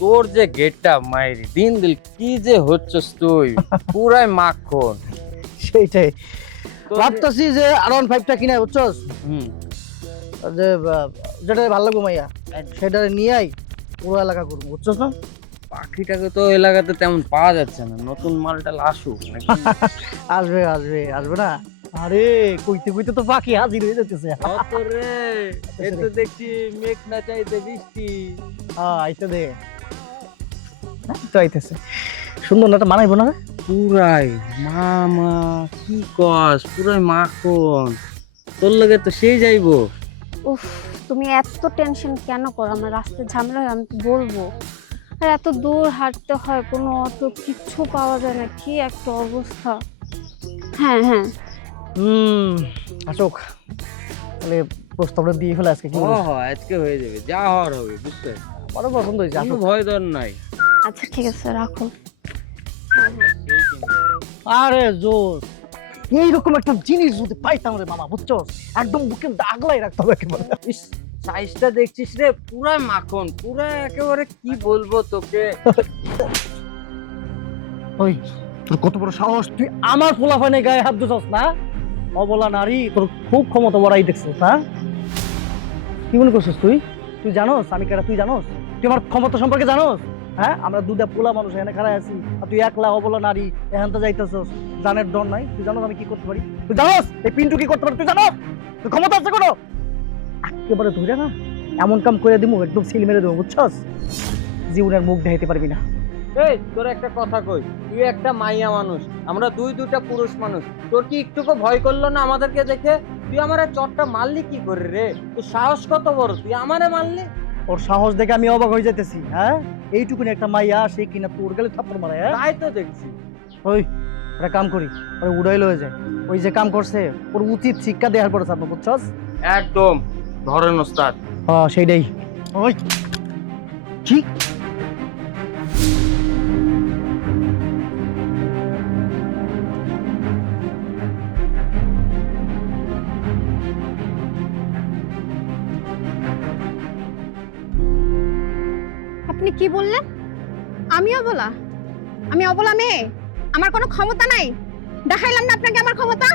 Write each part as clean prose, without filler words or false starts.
তোর যে গেটটা মাইরি দিন দিল কি যে হচ্ছস তুই পুরাই মাখন। সেইটাই তোর ভাবতেছি যে R15টা কিনে বুঝছস, হুম যে যেটা ভালো লাগবে মাইয়া সেটা নিয়ে আই, পুরো এলাকা করবো বুঝছস না। পাখিটাকে তো এলাকাতে তেমন পাওয়া যাচ্ছে না, নতুন মালটা আসুক নাকি। আসবে আসবে আসবে না। আরে কইতে কইতে তো পাখি হাজির হয়ে যেতেছে। কত রে, এই তো দেখছি মেঘ না চাইতে বৃষ্টি। হ্যাঁ আইতে দে, তো আইতেছে। সুন্দর না, এটা মানাইবো না? পুরাই মামা কি কস, পুরাই মাখন। তোর লগে তো সেই যাইবো। উফ, তুমি এত টেনশন কেন করো? আমার রাস্তায় ঝামেলা হয় আমি তো বলবো। আর এত দূর হাঁটতে হয়, কোনো অটো কিচ্ছু পাওয়া যায় না, কি একটা অবস্থা। হ্যাঁ হ্যাঁ, আসুক তাহলে প্রস্তাবটা দিয়ে ফেলে আজকে, কি ও বলিস? আজকে হয়ে যাবে, যা হওয়ার হবে, বুঝতে আমারও পছন্দ হয়েছে, কোনো আসুক। ভয় ডর নাই। আচ্ছা ঠিক আছে, রাখো। সেই কিন্তু। আরে জোর, এইরকম একটা জিনিস যদি পাইতাম রে মামা বুঝছস, একদম বুকে দাগলাই রাখতে হবে একেবারে। ইস, সাইজটা দেখছিস রে, পুরাই মাখন, পুরা একেবারে কি বলবো তোকে। ওই তোর কত বড় সাহস, তুই আমার পোলাপানে গায়ে হাত দিছস না? অবলা নারী, তোর খুব ক্ষমতা বড়াই দেখছিস না? কি মনে করছিস তুই? তুই জানোস আমি কেটা? তুই জানোস? তুই আমার ক্ষমতা সম্পর্কে জানোস? হ্যাঁ, আমরা দুটা পোলা মানুষ এখানে খাড়ায় আছি, আর তুই একলা অবলা নারী এখান তো যাইতেছস। জানের ডর নাই? তুই জানোস আমি কি করতে পারি? তুই জানোস এই পিন্টু কি করতে পারে? তুই জানোস তুই ক্ষমতা আছে কোনো? একেবারে ধরে না এমন কাম করে দিমু, একদম সিল মেরে দেবো বুঝছস, জীবনের মুখ দেখাইতে পারবি না। এই তোর একটা কথা কই, তুই একটা মাইয়া মানুষ, আমরা দুইটা পুরুষ মানুষ, তোর কি একটুকু ভয় করলো না আমাদেরকে দেখে? তুই আমারে চটটা মারলি কি করে রে? তোর সাহস কত বড়, তুই আমারে মারলি? ওর সাহস দেখে আমি অবাক হয়ে যাইতেছি। হ্যাঁ, এইটুকুনি একটা মাইয়া সে কিনা তোর গেলে থাপ্পড় মারে। হ্যাঁ, তাই তো দেখছি। ওই একটা কাম করি, ওরে উড়াই লয়ে যায়। ওই যে কাম করছে ওর উচিত শিক্ষা দেওয়ার পরে ছাড়বো বুঝছস। একদম ধরেন ওস্তাদ। হ্যাঁ সেইটাই। ওই ঠিক আপনি কি বললেন? আমি অবলা? আমি অবলা মেয়ে? আমার কোনো ক্ষমতা নাই? দেখাইলাম না আপনাকে আমার ক্ষমতা?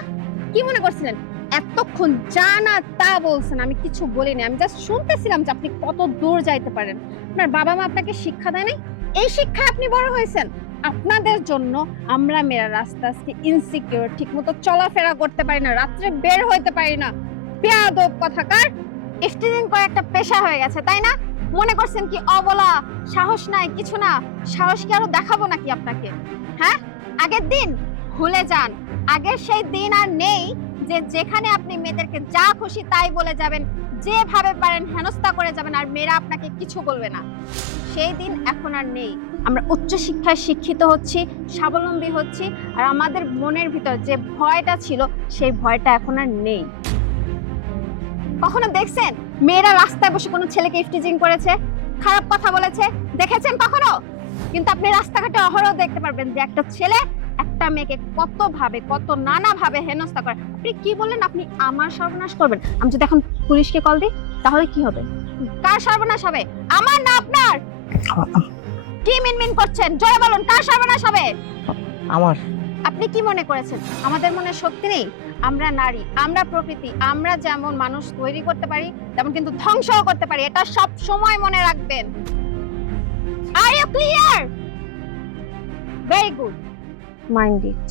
কি মনে করছিলেন এতক্ষণ যা না তা বলছেন, আমি কিছু বলিনি, আমি জাস্ট শুনতেছিলাম যে আপনি কত দূর যাইতে পারেন। আপনার বাবা মা আপনাকে শিক্ষা দেয় নাই? এই শিক্ষায় আপনি বড় হয়েছেন। আপনাদের জন্য আমরা মেয়েরা রাস্তা আজকে ইনসিকিউর, ঠিক মতো চলাফেরা করতে পারি না, রাত্রে বের হইতে পারি না। বেয়াদব কথাকার, ইফতিজিং করে একটা পেশা হয়ে গেছে তাই না? মনে করছেন কি অবলা, সাহস নাই কিছু না? সাহস কি আরো দেখাবো নাকি আপনাকে? হ্যাঁ, আগের দিন ভুলে যান। আগের সেই দিন আর নেই যে যেখানে আপনি মেয়েদেরকে যা খুশি তাই বলে যাবেন, যেভাবে পারেন হেনস্থা করে যাবেন, আর মেয়েরা আপনাকে কিছু বলবে না। সেই দিন এখন আর নেই। আমরা উচ্চ শিক্ষায় শিক্ষিত হচ্ছি, স্বাবলম্বী হচ্ছি, আর আমাদের মনের ভিতর যে ভয়টা ছিল সেই ভয়টা এখন আর নেই। কখনো দেখছেন মেয়েরা রাস্তায় বসে কোনো ছেলেকে ইফটিজিং করেছে, খারাপ কথা বলেছে? দেখেছেন কখনো? কিন্তু আপনি রাস্তাঘাটে অহরহ দেখতে পারবেন যে একটা ছেলে একটা মেয়েকে কত ভাবে, কত নানা ভাবে হেনস্থা করে। আপনি কি বললেন আপনি আমার সর্বনাশ করবেন? আমি যদি এখন পুলিশকে কল দিই তাহলে কি হবে? কার সর্বনাশ হবে? আমার না আপনার? কি মিনমিন করছেন? জয় বলুন, কার সর্বনাশ হবে? আমার। আপনি কি মনে করেছেন আমাদের মনে শক্তি নেই? আমরা নারী, আমরা প্রকৃতি, আমরা যেমন মানুষ তৈরি করতে পারি তেমন কিন্তু ধ্বংসও করতে পারি, এটা সব সময় মনে রাখবেন। Are you clear? Very good, mind it.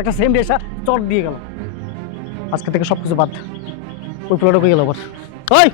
একটা সেম রেশা চট দিয়ে গেল। আজকে থেকে সবকিছু বাদ, ওই প্লটে গেল আবার। ওই